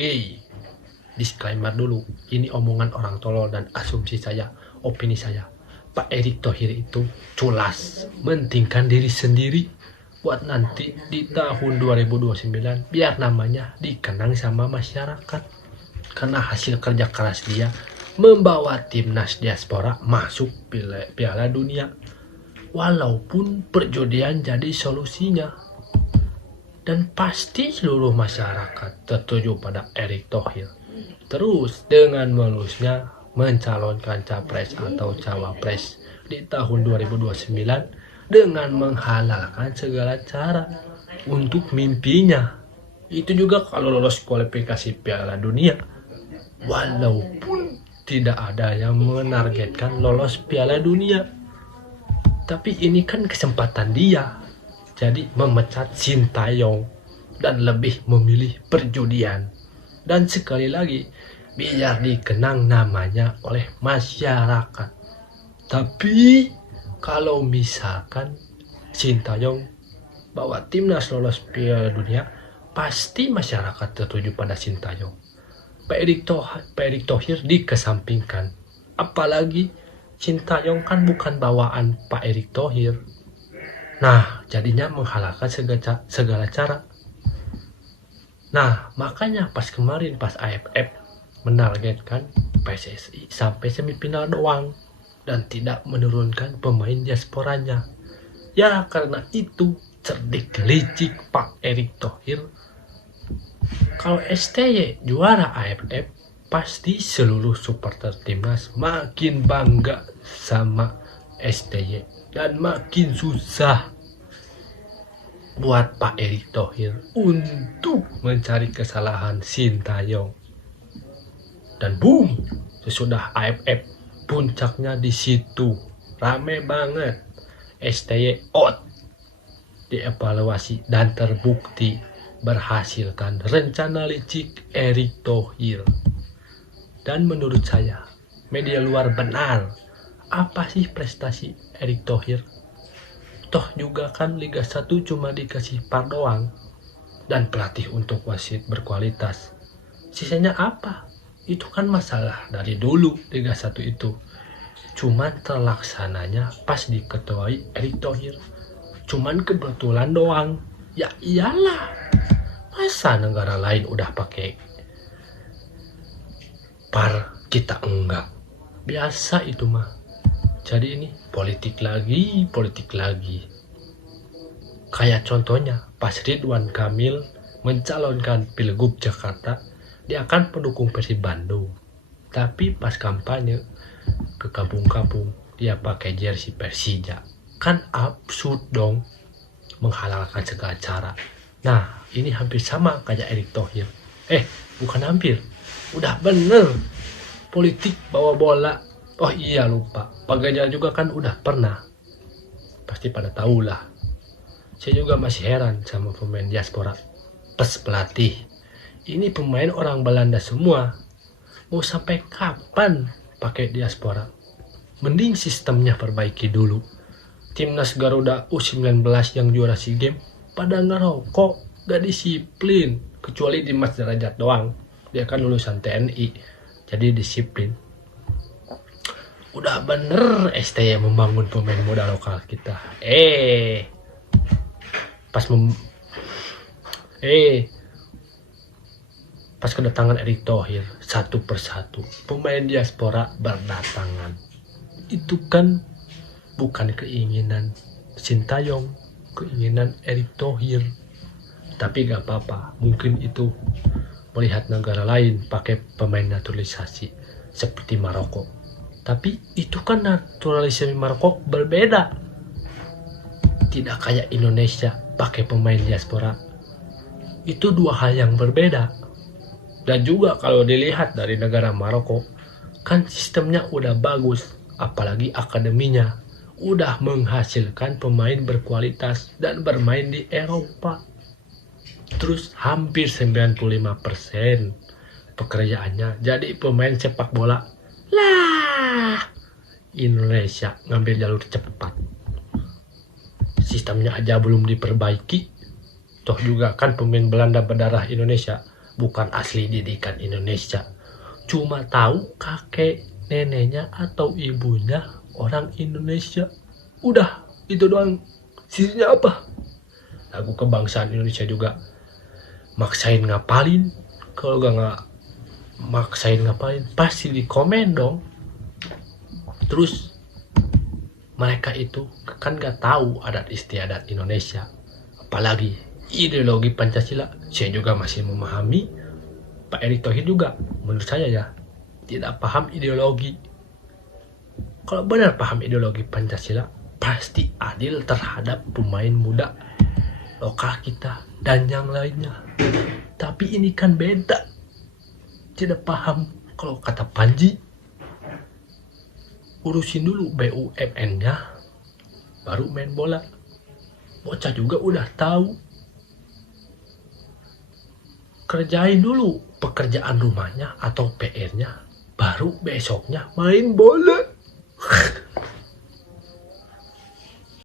Oke, disclaimer dulu. Ini omongan orang tolol dan asumsi saya, opini saya. Pak Erick Thohir itu culas, mentingkan diri sendiri buat nanti di tahun 2029 biar namanya dikenang sama masyarakat. Karena hasil kerja keras dia membawa timnas diaspora masuk Piala Dunia. Walaupun perjudian jadi solusinya. Dan pasti seluruh masyarakat tertuju pada Erick Thohir. Terus dengan mulusnya mencalonkan capres atau cawapres di tahun 2029 dengan menghalalkan segala cara untuk mimpinya. Itu juga kalau lolos kualifikasi Piala Dunia. Walaupun tidak ada yang menargetkan lolos Piala Dunia. Tapi ini kan kesempatan dia. Jadi memecat Sintayong dan lebih memilih perjudian. Dan sekali lagi, biar dikenang namanya oleh masyarakat. Tapi kalau misalkan Sintayong bawa timnas lolos Piala Dunia, pasti masyarakat tertuju pada Sintayong. Pak Erick Thohir dikesampingkan. Apalagi Sintayong kan bukan bawaan Pak Erick Thohir. Nah, jadinya menghalalkan segala cara. Nah, makanya pas kemarin pas AFF menargetkan PSSI sampai semifinal doang dan tidak menurunkan pemain diasporanya. Ya karena itu cerdik licik Pak Erick Thohir. Kalau STY juara AFF, pasti seluruh supporter timnas makin bangga sama STY. Dan makin susah buat Pak Erick Thohir untuk mencari kesalahan Sintayong. Dan boom, sesudah AFF puncaknya di situ rame banget. STY out dievaluasi dan terbukti berhasilkan rencana licik Erick Thohir. Dan menurut saya media luar benar. Apa sih prestasi Erick Thohir? Toh juga kan Liga 1 cuma dikasih par doang. Dan pelatih untuk wasit berkualitas. Sisanya apa? Itu kan masalah dari dulu Liga 1 itu. Cuman terlaksananya pas diketuai Erick Thohir. Cuman kebetulan doang. Ya iyalah. Masa negara lain udah pakai par, kita enggak? Biasa itu mah. Jadi ini politik lagi. Kayak contohnya pas Ridwan Kamil mencalonkan Pilgub Jakarta, dia kan pendukung Persib Bandung. Tapi pas kampanye ke kampung-kampung dia pakai jersey Persija. Kan absurd dong, menghalalkan segala cara. Nah, ini hampir sama kayak Erick Thohir. Bukan hampir. Udah bener. Politik bawa bola. Oh iya lupa, Pak Ganjar juga kan udah pernah. Pasti pada tahu lah. Saya juga masih heran sama pemain diaspora plus pelatih. Ini pemain orang Belanda semua. Mau sampai kapan pakai diaspora? Mending sistemnya perbaiki dulu. Timnas Garuda U19 yang juara SEA Games pada ngerokok, gak disiplin. Kecuali Dimas Derajat doang. Dia kan lulusan TNI, jadi disiplin. Udah bener STY membangun pemain muda lokal kita. Pas kedatangan Erick Thohir satu persatu pemain diaspora berdatangan. Itu kan bukan keinginan Sintayong, keinginan Erick Thohir. Tapi gak apa-apa, mungkin itu melihat negara lain pakai pemain naturalisasi seperti Maroko. Tapi itu kan naturalisasi Maroko berbeda. Tidak kayak Indonesia pakai pemain diaspora. Itu dua hal yang berbeda. Dan juga kalau dilihat dari negara Maroko, kan sistemnya udah bagus. Apalagi akademinya udah menghasilkan pemain berkualitas dan bermain di Eropa. Terus hampir 95% pekerjaannya jadi pemain sepak bola. Lah, Indonesia ngambil jalur cepat. Sistemnya aja belum diperbaiki. Toh juga kan pemain Belanda berdarah Indonesia bukan asli didikan Indonesia. Cuma tahu kakek neneknya atau ibunya orang Indonesia. Udah, itu doang. Sisinya apa? Lagu kebangsaan Indonesia juga maksain ngapalin. Kalau gak maksain ngapalin, pasti di komen dong. Terus mereka itu kan gak tahu adat istiadat Indonesia, apalagi ideologi Pancasila. Saya juga masih memahami. Pak Erick Thohir juga menurut saya ya tidak paham ideologi. Kalau benar paham ideologi Pancasila, pasti adil terhadap pemain muda lokal kita dan yang lainnya. Tapi ini kan beda, tidak paham. Kalau kata Panji, urusin dulu BUMN-nya, baru main bola. Bocah juga udah tahu. Kerjain dulu pekerjaan rumahnya atau PR-nya, baru besoknya main bola.